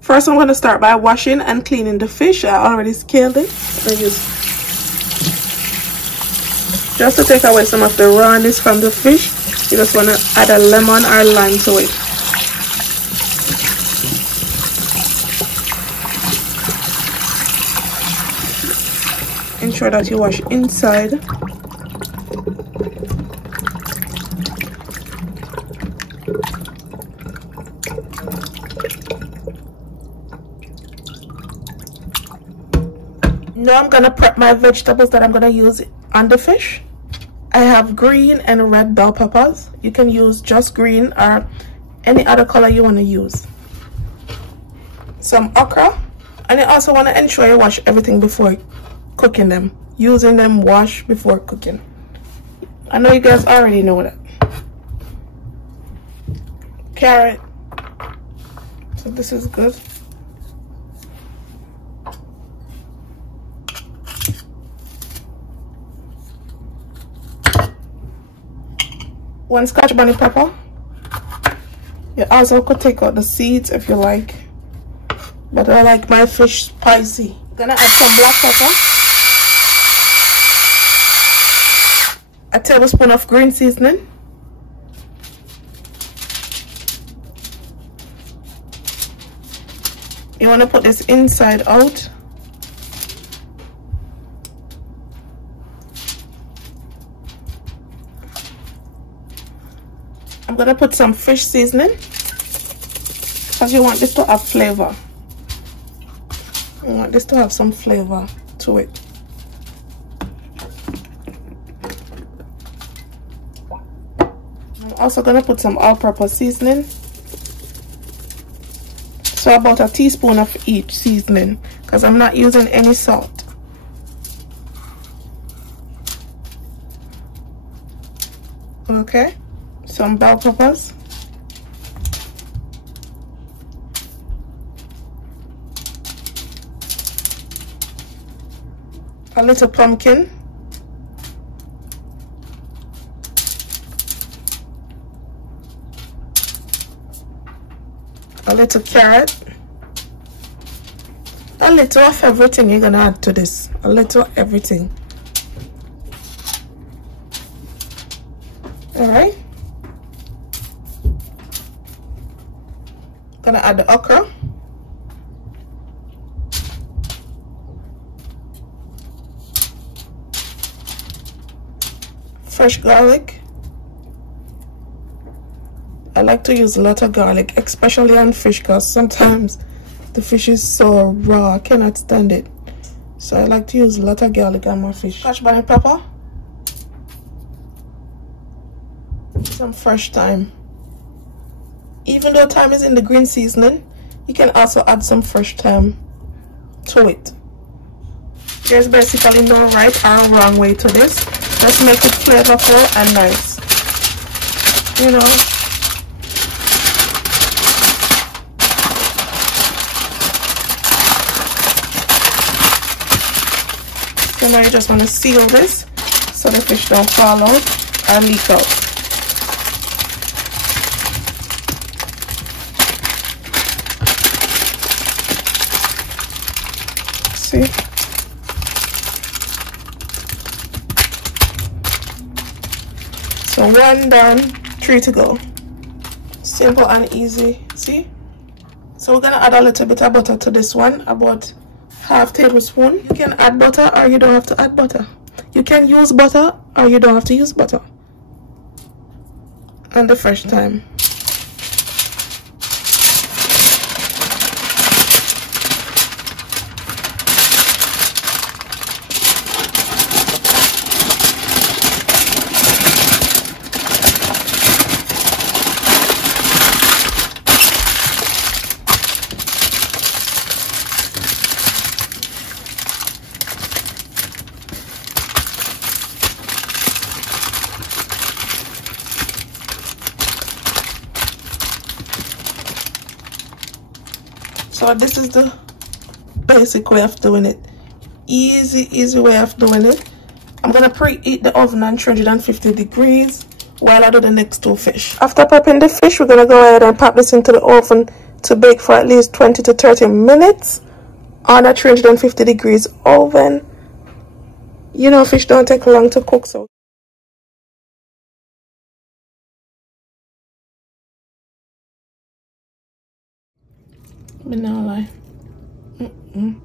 First, I'm going to start by washing and cleaning the fish. I already scaled it. Just to take away some of the rawness from the fish, you just want to add a lemon or lime to it. Ensure that you wash inside. Now I'm gonna prep my vegetables that I'm gonna use on the fish. I have green and red bell peppers. You can use just green or any other color you want to use. Some okra, and you also want to ensure you wash everything before cooking them. Using them, wash before cooking. I know you guys already know that. Carrot. So this is good. One Scotch bonnet pepper. You also could take out the seeds if you like, but I like my fish spicy. Gonna add some black pepper, a tablespoon of green seasoning, you want to put this inside out. I'm gonna put some fish seasoning because you want this to have flavor. You want this to have some flavor to it. I'm also gonna put some all-purpose seasoning. So about a teaspoon of each seasoning because I'm not using any salt. Okay. Some bell peppers, a little pumpkin, a little carrot, a little of everything you're gonna add to this, a little of everything. All right. Gonna add the okra, fresh garlic. I like to use a lot of garlic, especially on fish, because sometimes the fish is so raw I cannot stand it, so I like to use a lot of garlic on my fish. Scotch bonnet pepper, some fresh thyme. Even though thyme is in the green seasoning, you can also add some fresh thyme to it. There's basically no right or wrong way to this. Just make it flavorful and nice. You know. So now you just want to seal this so the fish don't fall out or leak out. See? So 1 done, 3 to go. Simple and easy. See? So we're gonna add a little bit of butter to this one, about half tablespoon. You can add butter or you don't have to add butter. You can use butter or you don't have to use butter. And the fresh thyme. So this is the basic way of doing it. Easy way of doing it. I'm gonna preheat the oven on 350 degrees while I do the next 2 fish. After prepping the fish, we're gonna go ahead and pop this into the oven to bake for at least 20 to 30 minutes on a 350 degrees oven. You know, fish don't take long to cook, so me not lie.